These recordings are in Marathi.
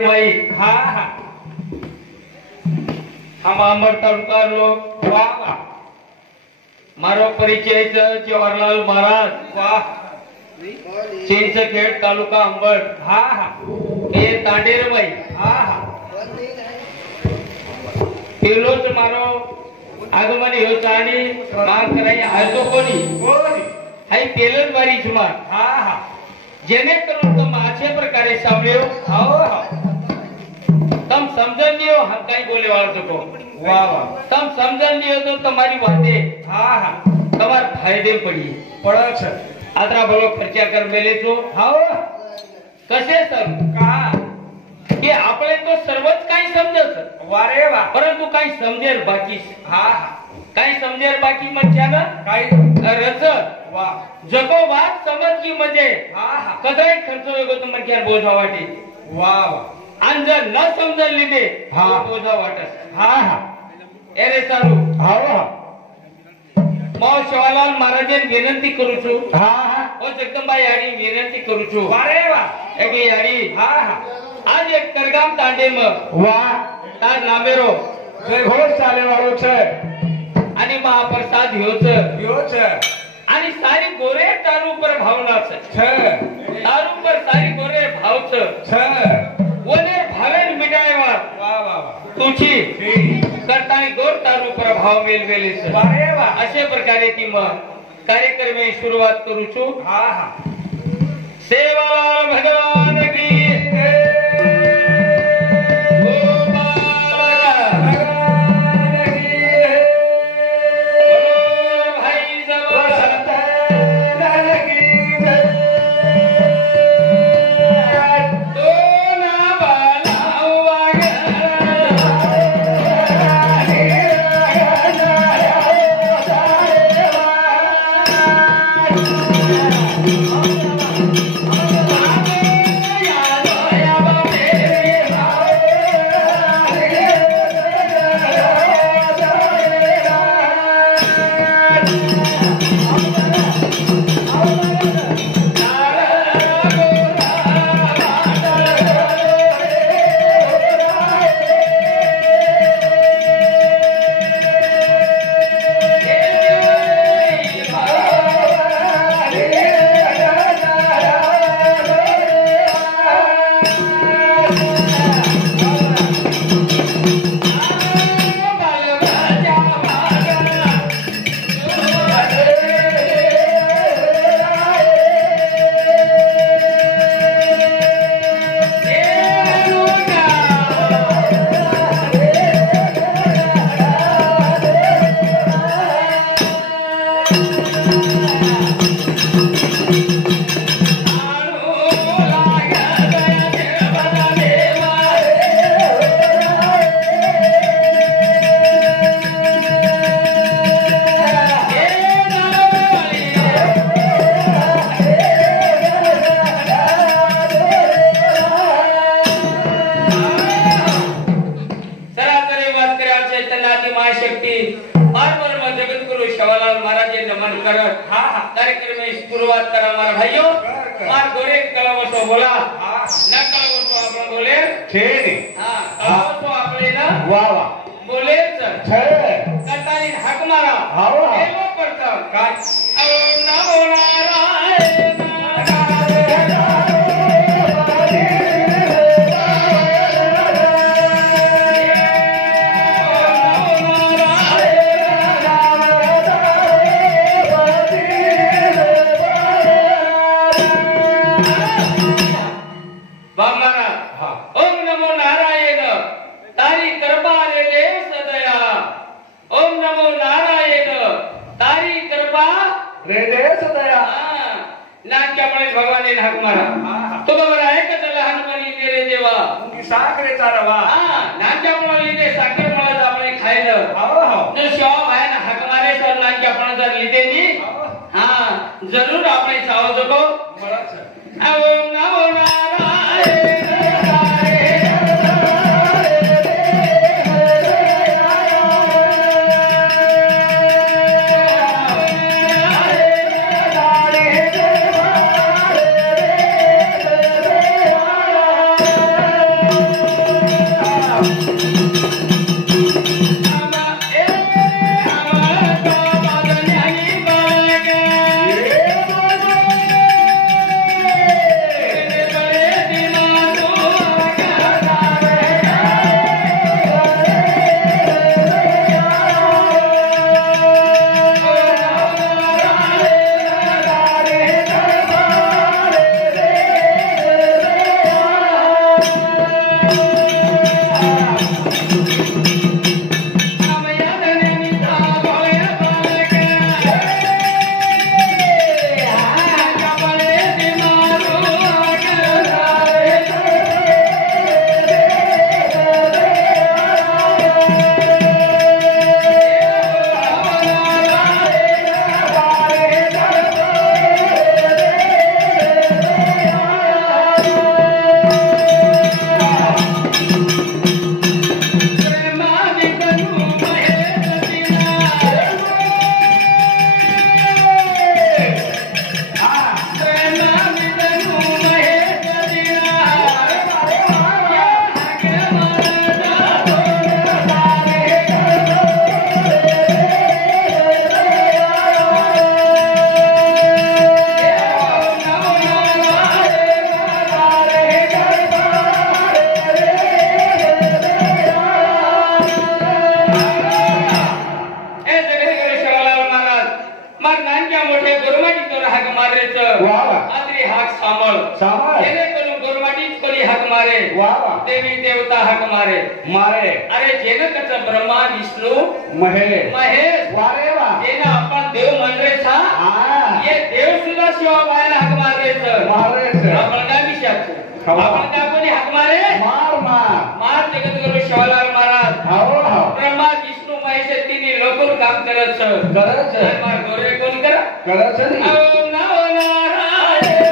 भाई हा हा हम अमर तालुका लोग वाह वाह मारो परिचय जवाहरलाल महाराज वाह चिंचखेड तालुका अंबड हा हा हे तांडेर भाई हा हा पेलोच मारो आगमन हो चाणी माग कराई आजो कोणी हाय पेलच बारी जुमार हा हा जेने करून तुम अच्छे प्रकारे सावळ्यो आओ तम समझन लियो हम कई बोले वाला तो वाह वाह तम समझन लियो तो तुम्हारी बातें हा हा तुम्हार फायदे पड़ी पड़ा छ आतरा भलो खर्चा कर मेले तो हाओ कसे सर का कि आपले तो सर्वच काही समजत वारे वा परंतु काही समजेल बाकी हा काही समजेल बाकी म्हणजे ना काही रच वा जगो बात समज की मजे हा कदरे खर्च वेगो तुम क्या बोझा वाटे वाह वाह अंजर न समजल लीधे हा बोझा वाटस हा हा एरे सारू हाओ मो शिवालाल महाराजन विनंती करू छु हा हा ओ जगदंबा यारी विनंती करू छु वारे वा एके यारी हा हा आज एक करगाम तांडे म वाह ताज नामेरो जय घोष चाले वाळो छे आणि महाप्रसाद ह्योच आणि सारी गोरे दारू पर भावना छे दारू पर सारी गोरे भाव छे ओने भावेन मिटायवा वाह वाह तुची करताई गोर दारू पर भाव मेलवेले छे वारे वाह अशे प्रकारे ती म कार्यक्रमे सुरुवात करू छु हा हा सेवालाल भगवान की देवी देवता हक मारे मारे अरे जेने कच ब्रह्मा विष्णु महेश महेश वारे वा जेना आपण देव म्हणले छा हा ये देव सुद्धा शिवा बायला हक मारे सर मारे सर आपण काय विषयात आपण काय कोणी हक मारे मार मार मार जगद्गुरु शिवालाल महाराज हो हो ब्रह्मा विष्णू महेश तिन्ही लोकून काम करत सर करत सर मार गोरे कोण करा करत सर ओम नमो नारायण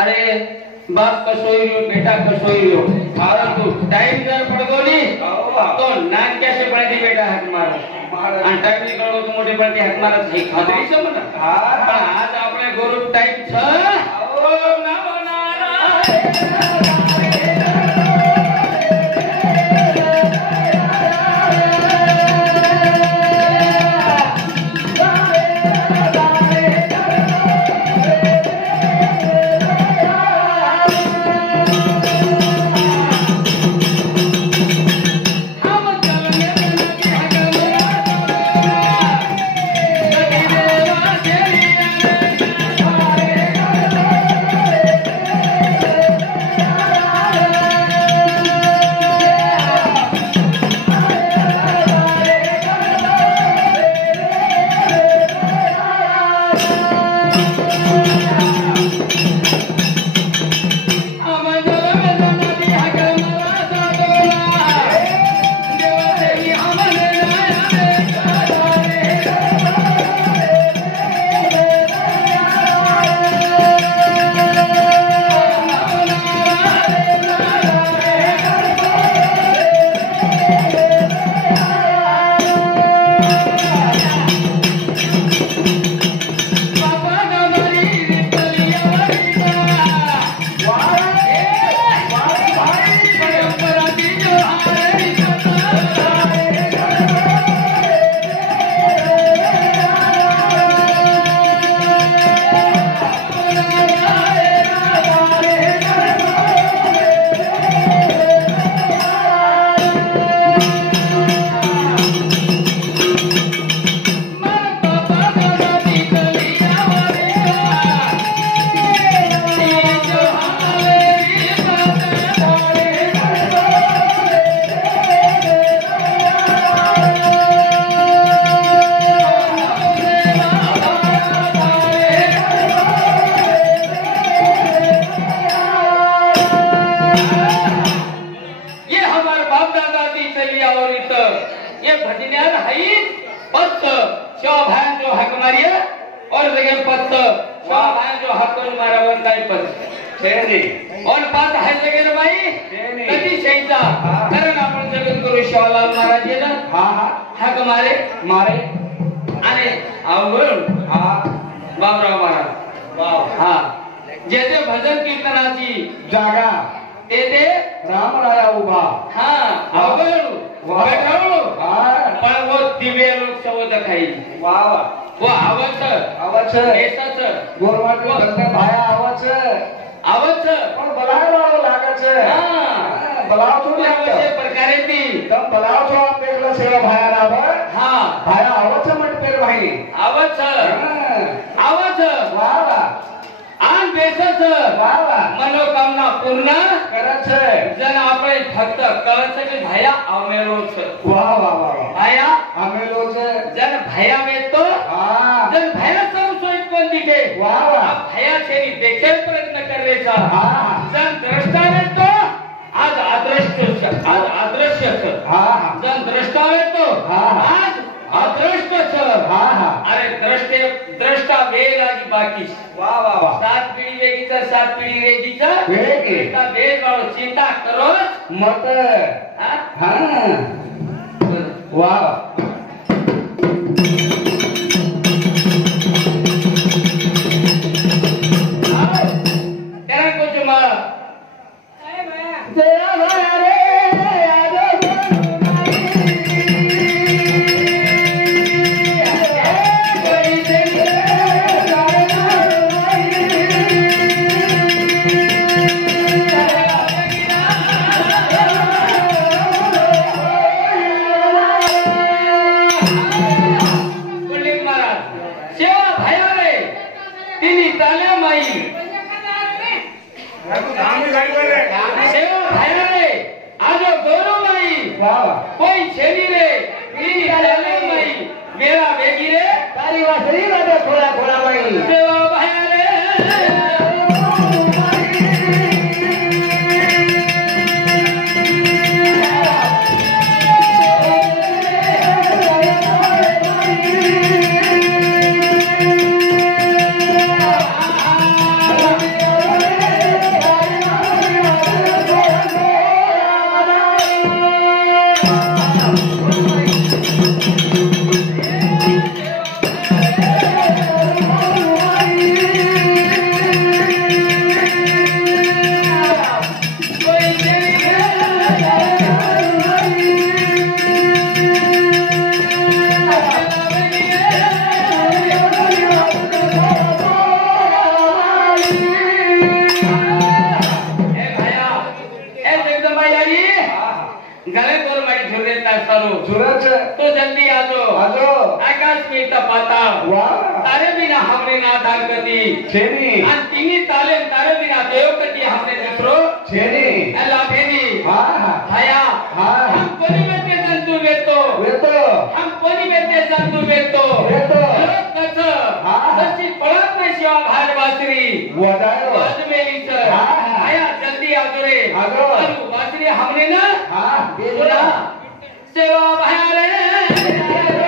अरे बाप कसोई रो बेटा कसोई रो परंतु टाइम जर पडगोली तो नानक्या से पडती बेटा हात मार आणि टाइम निकळगो तो मोठे पडती हात मारत हे खात्री छ म्हणा पण आज आपले गुरु टाइम छ ओम नमो नारायण यावर इथं ये भजन्यात हाईत पत्त शिवा भायन जो हक मारिया और जगह पत्त शिवा भायन जो हक मारा वंदाई पत्त छेनी और पाच आहे जगह बाई कधी शेचा कारण आपण जगत गुरु शिवालाल महाराज ये ना हा हा हक मारे मारे आणि अवघड हा बाबराव महाराज वाव हा जे जे भजन कीर्तनाची जागा ते ते रामराया उभा हा अवघड वाह. बैठावलो हा पण वो दिव्य लोक सवद खाई वाव वो आवच आवाज देसाच गोरवाट बंद भाया आवाज आवच पण बलाव लागाच हा बलाव थोडी अशा प्रकारे ती तम बलाव थो पेगला सेवा भाया रावर हा भाया आवाज मट पेर वाही आवच आवच वाव आन देसाच वाव मनोकामना पूर्ण करच जन आपण फक्त कळच की भाया आमेलोच वाह वाह वाह भाया आम्ही लोक जन भाया मेतो हा जन भाया संशोधित पण दिखे वाह वाह भाया शेरी देखे प्रयत्न करायचा हा जन द्रष्टा मेतो आज अदृश्य आज अदृश्य हा जन द्रष्टा मेतो हा. आज अदृश्य हा हा अरे द्रष्टा वेळ आणि बाकी वाह वाह वाह सात पिढी वेगीचा सात पिढी वेगीचा वेगी. द्रष्टा वेळ वाळो चिंता करोच मत हा हा वाह त्याला कोच मला जया भया रे आजो पंडित महाराज सेवा भाया रे तिनी ताल्या माई सेवा भाया रे आजो गौरव माई वाह वाह कोई छेली रे तिनी ताल्या माई मेरा वेगी रे तारी वासरी राजा खोला खोला बाई सेवा भाया रे गले तोर मारी झुरे तासारो सूरज तो जल्दी आजो आजो आकाश में तपाता वाह तारे बिना हमने ना दान कदी छेनी आणि तिन्ही ताले तारे बिना देव कदी हमने दुसरो छेनी अल्लाह भेदी हा हा भाया हा हम कोणी बेते जंतु बेतो येतो हम कोणी बेते जंतु बेतो बेतो. कच हा. तशी पळत नाही शिवा भार बासरी वडायो वाजमेलीच हा, हा. भाया जल्दी आजो रे आजो. अरू बासरी हमने ना हा बोला सेवा भाया रे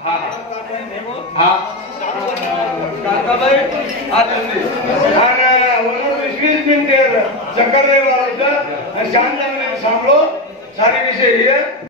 हा हा काकाबाई आनंदी आणि 20 मिनिटे चक्कर नाही मारायचं आणि शांत सांभाळो सारे विषय हे